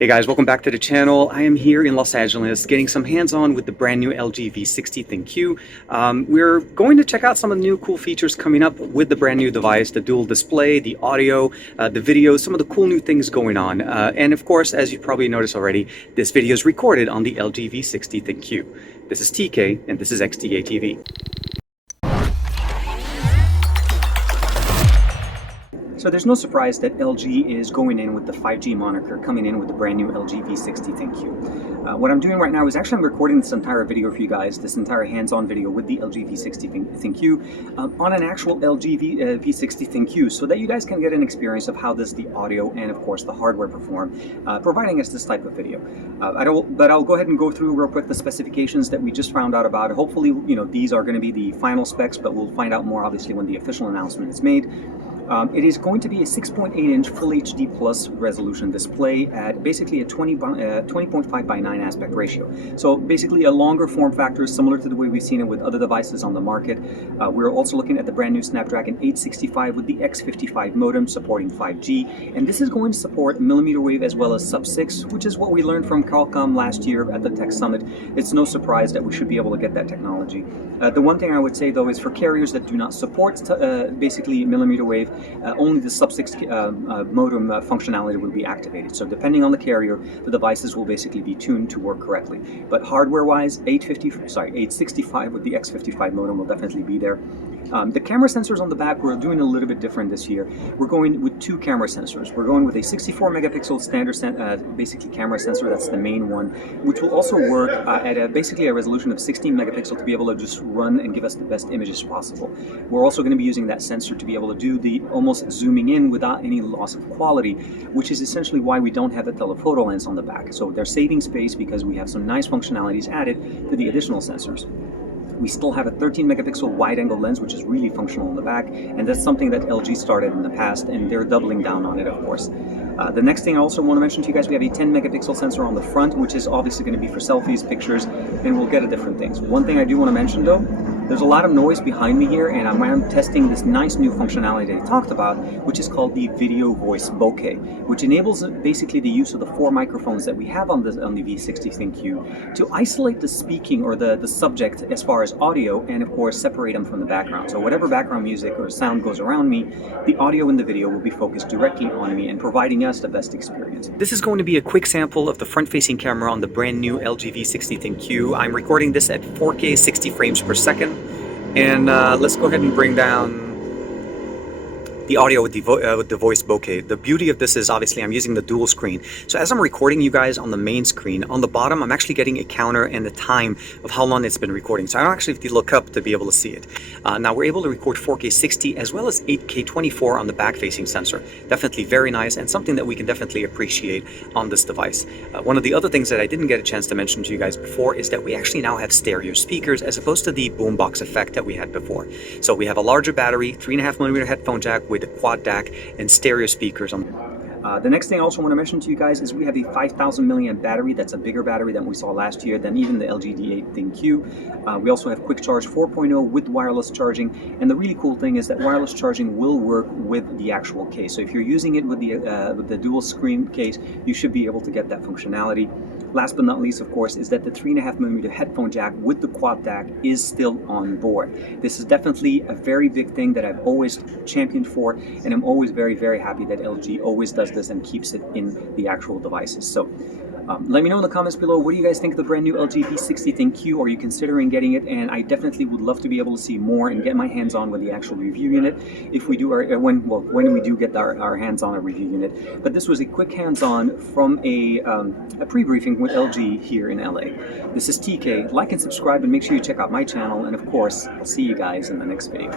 Hey guys, welcome back to the channel. I am here in Los Angeles getting some hands-on with the brand new LG V60 ThinQ. We're going to check out some of the new cool features coming up with the brand new device, the dual display, the audio, the video, some of the cool new things going on. And of course, as you probably noticed already, this video is recorded on the LG V60 ThinQ. This is TK and this is XDA TV. So there's no surprise that LG is going in with the 5G moniker, coming in with the brand new LG V60 ThinQ. What I'm doing right now is actually I'm recording this entire video for you guys, this entire hands-on video with the LG V60 ThinQ on an actual LG V60 ThinQ, so that you guys can get an experience of how does the audio and of course the hardware perform, providing us this type of video. I'll go ahead and go through real quick the specifications that we just found out about. Hopefully, you know, these are going to be the final specs, but we'll find out more obviously when the official announcement is made. It is going to be a 6.8-inch Full HD Plus resolution display at basically a 20.5 by 9 aspect ratio. So basically a longer form factor, similar to the way we've seen it with other devices on the market. We're also looking at the brand new Snapdragon 865 with the X55 modem supporting 5G. And this is going to support millimeter wave as well as sub-6, which is what we learned from Qualcomm last year at the Tech Summit. It's no surprise that we should be able to get that technology. The one thing I would say though is for carriers that do not support basically millimeter wave, only the sub-6 modem functionality will be activated. So depending on the carrier, the devices will basically be tuned to work correctly. But hardware-wise, 865 with the X55 modem will definitely be there. The camera sensors on the back, we're doing a little bit different this year. We're going with two camera sensors. We're going with a 64 megapixel standard basically camera sensor, that's the main one, which will also work at basically a resolution of 16 megapixel to be able to just run and give us the best images possible. We're also going to be using that sensor to be able to do the almost zooming in without any loss of quality, which is essentially why we don't have a telephoto lens on the back. So they're saving space because we have some nice functionalities added to the additional sensors. We still have a 13 megapixel wide-angle lens, which is really functional on the back, and that's something that LG started in the past, and they're doubling down on it, of course. The next thing I also want to mention to you guys, we have a 10 megapixel sensor on the front, which is obviously going to be for selfies, pictures, and we'll get at different things. One thing I do want to mention though, there's a lot of noise behind me here, and I'm testing this nice new functionality that I talked about, which is called the video voice bokeh, which enables basically the use of the 4 microphones that we have on the V60 ThinQ to isolate the speaking or the subject as far as audio, and of course separate them from the background. So whatever background music or sound goes around me, the audio in the video will be focused directly on me and providing us the best experience. This is going to be a quick sample of the front-facing camera on the brand new LG V60 ThinQ. I'm recording this at 4K 60 frames per second. And let's go ahead and bring down the audio with the voice bokeh. The beauty of this is obviously I'm using the dual screen. So as I'm recording you guys on the main screen, on the bottom I'm actually getting a counter and the time of how long it's been recording. So I don't actually have to look up to be able to see it. Now we're able to record 4K 60 as well as 8K 24 on the back-facing sensor. Definitely very nice and something that we can definitely appreciate on this device. One of the other things that I didn't get a chance to mention to you guys before is that we actually now have stereo speakers as opposed to the boombox effect that we had before. So we have a larger battery, 3.5mm headphone jack with a quad DAC and stereo speakers on. The next thing I also want to mention to you guys is we have a 5,000 milliamp battery. That's a bigger battery than we saw last year, than even the LG V60 ThinQ. We also have Quick Charge 4.0 with wireless charging, and the really cool thing is that wireless charging will work with the actual case. So if you're using it with the dual screen case, you should be able to get that functionality. Last but not least, of course, is that the 3.5mm headphone jack with the quad DAC is still on board. This is definitely a very big thing that I've always championed for, and I'm always very, very happy that LG always does this and keeps it in the actual devices. So let me know in the comments below, what do you guys think of the brand new LG V60 ThinQ? Are you considering getting it? And I definitely would love to be able to see more and get my hands on with the actual review unit if we do when we do get our hands on a review unit. But this was a quick hands-on from a pre-briefing with LG here in LA. This is TK. Like and subscribe and make sure you check out my channel, and of course I'll see you guys in the next video.